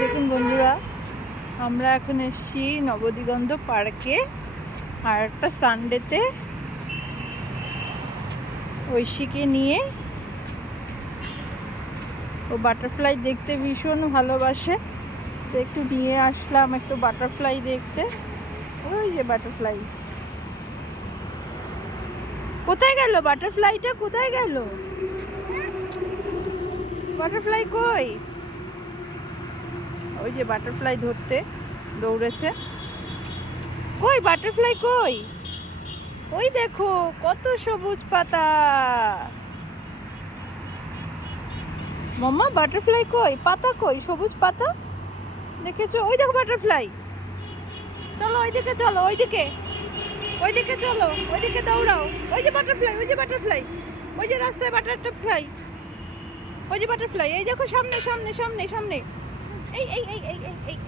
দেখুন বন্ধুরা, আমরা এখন এসেছি নবদিগন্ত পার্কে। আর একটা সানডেতে ঐশীকে নিয়ে, ও বাটারফ্লাই দেখতে ভীষণ ভালোবাসে, তো একটু নিয়ে আসলাম একটু বাটারফ্লাই দেখতে। ওই যে বাটারফ্লাই, কোথায় গেল বাটারফ্লাইটা? কোথায় গেল বাটারফ্লাই? কই? ওই যে বাটারফ্লাই ধরতে দৌড়েছে। কই বাটারফ্লাই কই? ওই দেখো কত সবুজ পাতা। মাম্মা বাটারফ্লাই কই? পাতা কই? সবুজ পাতা দেখেছো? ওই দেখো বাটারফ্লাই। চলো ওইদিকে, চলো ওইদিকে, ওইদিকে চলো, ওইদিকে দৌড়াও। ওই যে বাটারফ্লাই, ওই যে বাটারফ্লাই, ওই যে রাস্তায় বাটারফ্লাই, ওই যে বাটারফ্লাই। এই দেখো সামনে সামনে সামনে সামনে। এই এই এই এই এই এই